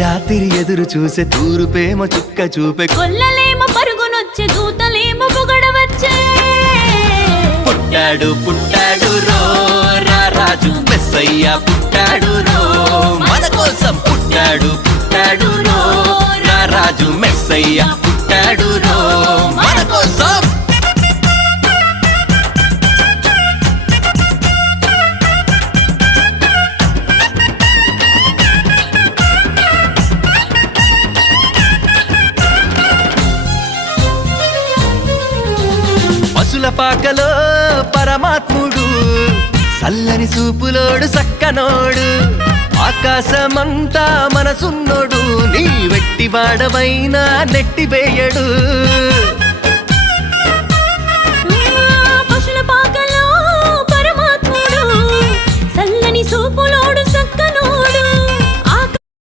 రాత్రి ఎదురు చూసే తూరుపేమో చుక్క చూపే కొల్లలేమో పరుగునొచ్చే దూతలేమో పొగడవచ్చే పుట్టాడు పుట్టాడు రో రాజు మెస్సయ్య పుట్టాడు రో మన కోసం పుట్టాడు పుట్టాడు రో రాజు మెస్సయ్య పుట్టాడు రో మన కోసం పశుల పాకలో పరమాత్ముడు చల్లని చూపులోడు సక్కనోడు ఆకాశమంతా మనసున్నోడు నీ వెట్టి వాడవైనా నెట్టివేయడు పశుల పాకలో పరమాత్ముడు చల్లని చూపులో